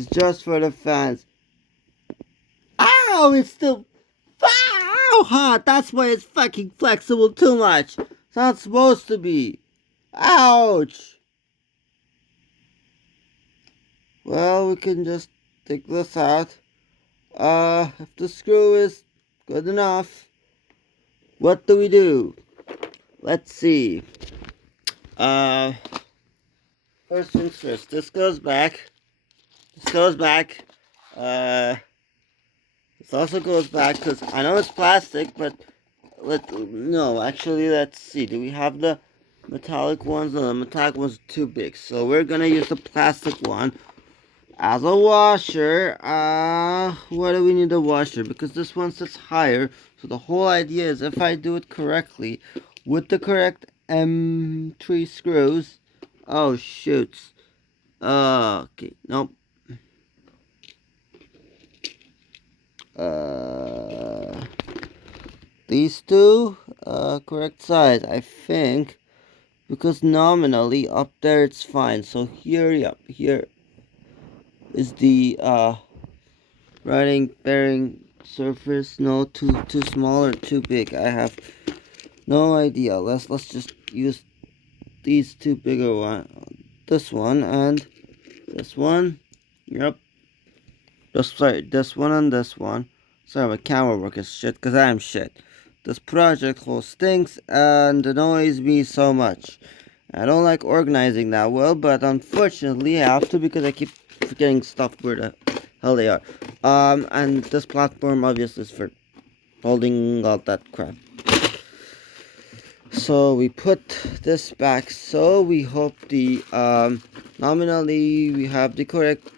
is just for the fans. Ow! It's still hot. That's why it's fucking flexible too much. It's not supposed to be. Ouch! Well, we can just take this out. If the screw is good enough, what do we do? Let's see. Uh, First things first. This goes back. This goes back. Uh, this also goes back because I know it's plastic, but actually, let's see. Do we have the metallic ones? No, the metallic ones are too big, so we're gonna use the plastic one as a washer. Why do we need a washer? Because this one sits higher. So the whole idea is if I do it correctly with the correct M3 screws. Oh shoots. Okay, nope. These two, correct size, I think, because nominally up there it's fine. So here, yep, here is the riding bearing surface. No, too small or too big. I have no idea. Let's just use these two bigger one. This one and this one. Yep. This one and this one. Sorry, my camera work is shit because I am shit. This project whole stinks and annoys me so much. I don't like organizing that well, but unfortunately I have to because I keep forgetting stuff where the hell they are. And this platform obviously is for holding all that crap. So we put this back, so we hope the, nominally we have the correct,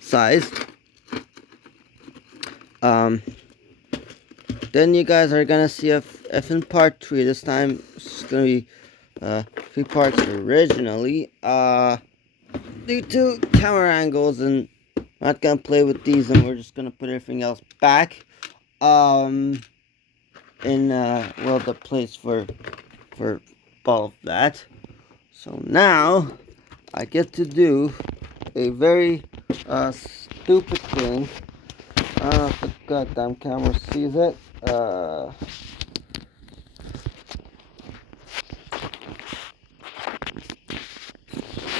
size. Then you guys are gonna see if in part 3 this time it's gonna be 3 parts originally. Due to camera angles, and I'm not gonna play with these, and we're just gonna put everything else back in the place for all of that. So now I get to do a very stupid thing. I don't know if the goddamn camera sees it. Oh,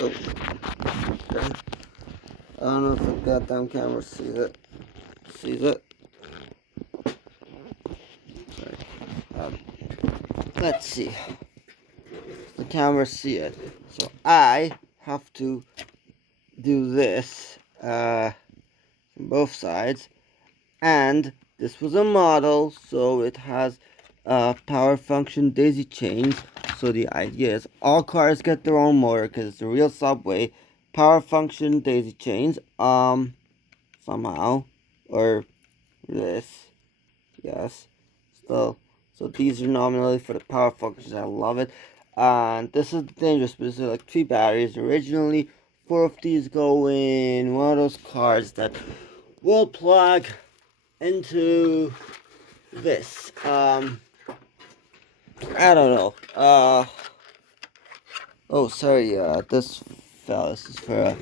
okay. I don't know if the goddamn camera sees it. Sorry. Let's see. The camera see it. So I have to do this from both sides. And this was a model, so it has power function daisy chains. So the idea is all cars get their own motor because it's a real subway. Power function daisy chains. Somehow, or this, yes. So these are nominally for the power functions. I love it. And this is dangerous, but this is like 3 batteries. Originally, 4 of these go in one of those cars that will plug into this. I don't know. Oh, sorry. This fell. This is for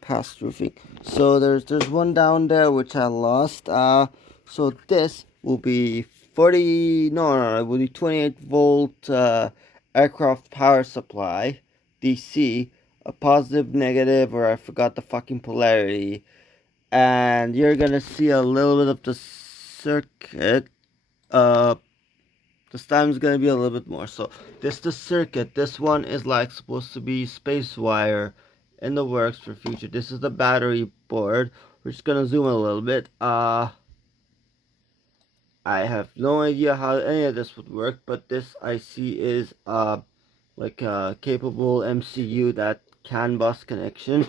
past roofing. So there's one down there which I lost. So this will be 40. No, it will be 28-volt aircraft power supply, DC. A positive, negative, or I forgot the fucking polarity. And you're gonna see a little bit of the circuit. This time is gonna be a little bit more. So this the circuit. This one is like supposed to be space wire in the works for future. This is the battery board. We're just gonna zoom a little bit. I have no idea how any of this would work, but this IC is like a capable MCU that CAN bus connection.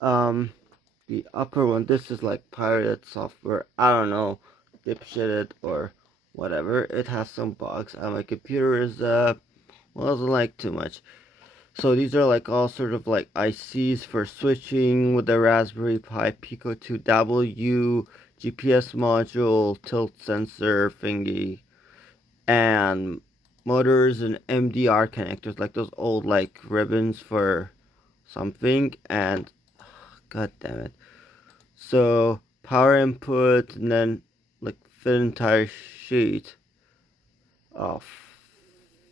The upper one, this is like pirated software. I don't know, dipshitted or whatever. It has some bugs, and my computer is doesn't like too much. So these are like all sort of like ICs for switching with the Raspberry Pi pico2w, GPS module, tilt sensor thingy, and motors and MDR connectors, like those old like ribbons for something, and god damn it. So power input, and then like fit entire sheet off.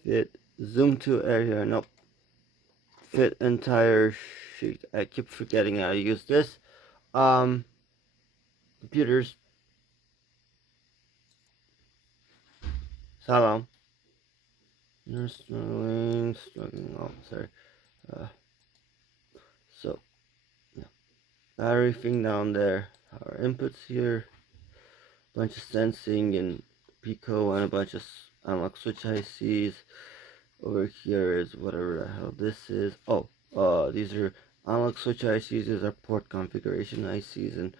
Fit zoom to area. Nope. Fit entire sheet. I keep forgetting how to use this. Computers. Salam. You're struggling. Oh, sorry. Uh, so yeah, battery thing down there. Our inputs here. Bunch of sensing and pico and a bunch of analog switch ICs. Over here is whatever the hell this is. Oh, these are analog switch ICs. These are port configuration ICs and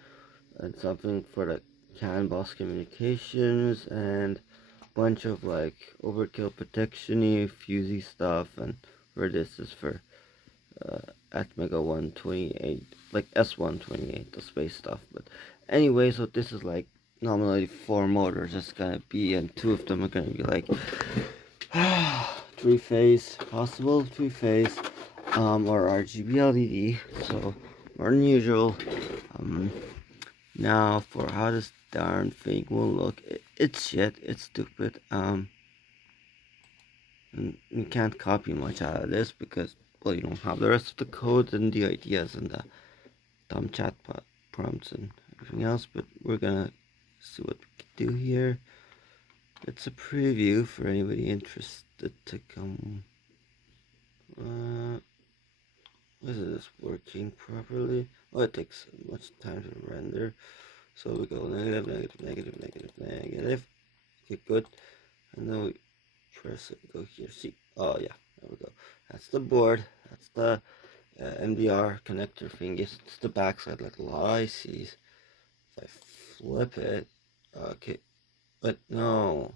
something for the CAN bus communications and bunch of like overkill protection-y, fusey stuff, and where this is for Atmega 128, like S128, the space stuff. But anyway, so this is like nominally 4 motors. It's gonna be, and 2 of them are gonna be like 3-phase, possible 3-phase, or RGB LED. So more than usual. Um, Now for how this darn thing will look, it's shit. It's stupid. And you can't copy much out of this because, well, you don't have the rest of the code and the ideas and the dumb chat prompts and everything else. But we're gonna see what we can do here. It's a preview for anybody interested to come. Is this working properly? Oh, it takes much time to render. So we go negative, negative, negative, negative, negative. Okay, good. And then we press it, go here. See, oh yeah, there we go. That's the board. That's the MDR connector thing. It's the backside, like a lot of ICs. If I flip it, okay, but no,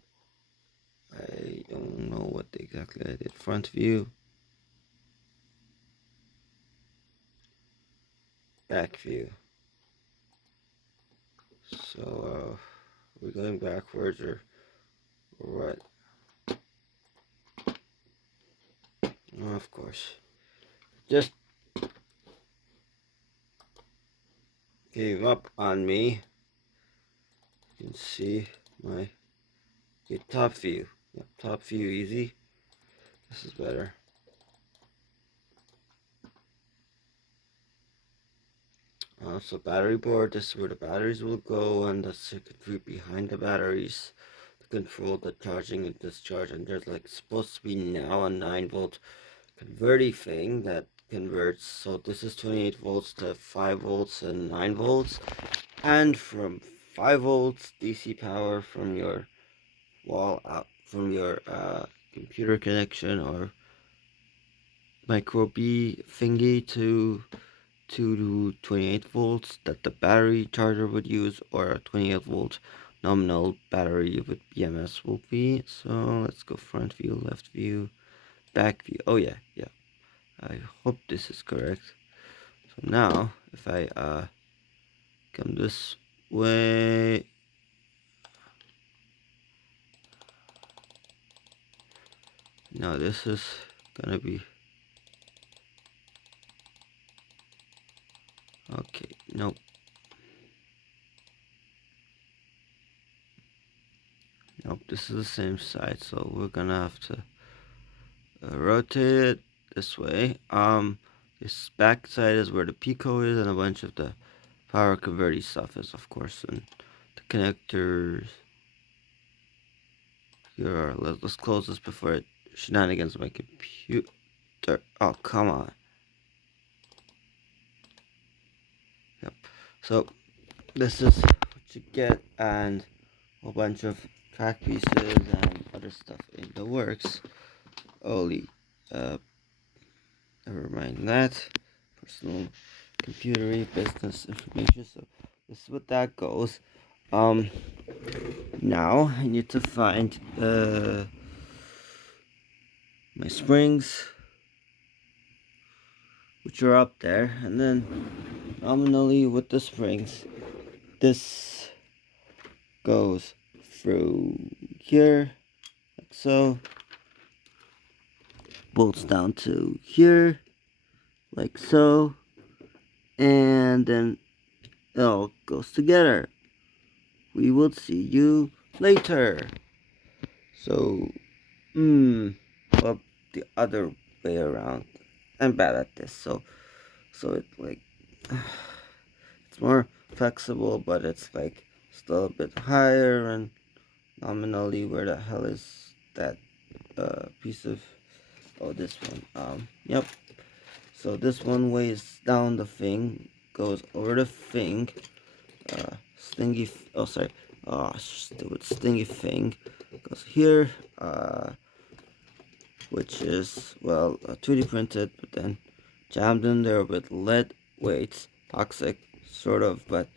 I don't know what exactly I did. Front view, back view. So we're going backwards or what? Oh, of course, just gave up on me. You can see my top view. Yep, top view easy. This is better. So battery board, this is where the batteries will go, and the circuitry behind the batteries to control the charging and discharge. And there's like supposed to be now a 9-volt converting thing that converts. So this is 28 volts to 5 volts and 9 volts, and from 5 volts DC power from your wall out from your computer connection or micro B thingy to 28 volts that the battery charger would use, or a 28 volt nominal battery with BMS will be. So let's go front view, left view, back view. Oh yeah, yeah. I hope this is correct. So now if I come this way, now this is gonna be okay. Nope. Nope, this is the same side, so we're gonna have to rotate it this way. This back side is where the pico is, and a bunch of the power converting stuff is, of course, and the connectors here are. Let's close this before it shenanigans my computer. Oh, come on. Yep. So this is what you get, and a whole bunch of track pieces and other stuff in the works. Holy, never mind that. Personal computery business information. So this is what that goes. Now I need to find my springs, which are up there, and then nominally with the springs, this goes through here, like so, bolts down to here, like so, and then it all goes together. We will see you later. So, well, the other way around. I'm bad at this, so it like it's more flexible, but it's like still a bit higher. And nominally, where the hell is that piece of? Oh, this one. Yep. So this one weighs down the thing, goes over the thing. Stingy. Oh, sorry. Oh, stupid stingy thing goes here. Which is, well, 3D printed, but then jammed in there with lead weights. Toxic, sort of, but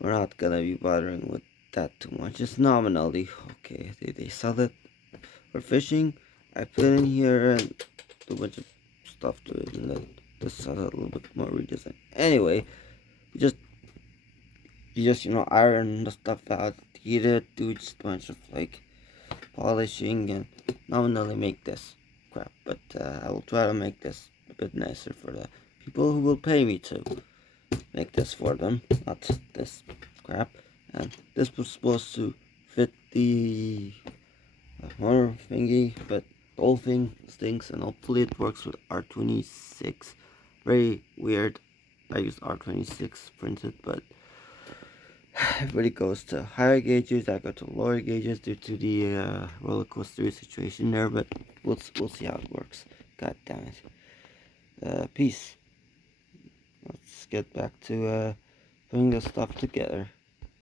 we're not gonna be bothering with that too much. Just nominally. Okay, they sell it for fishing. I put in here and do a bunch of stuff to it, and then this has a little bit more redesign. Anyway, you just iron the stuff out, heat it, do just a bunch of like polishing, and nominally make this crap. But I will try to make this a bit nicer for the people who will pay me to make this for them, not this crap. And this was supposed to fit the motor thingy, but the whole thing stinks, and hopefully it works with R26. Very weird. I used R26 printed, but everybody goes to higher gauges. I go to lower gauges due to the roller coaster situation there, but we'll see how it works. God damn it. Peace. Let's get back to putting the stuff together.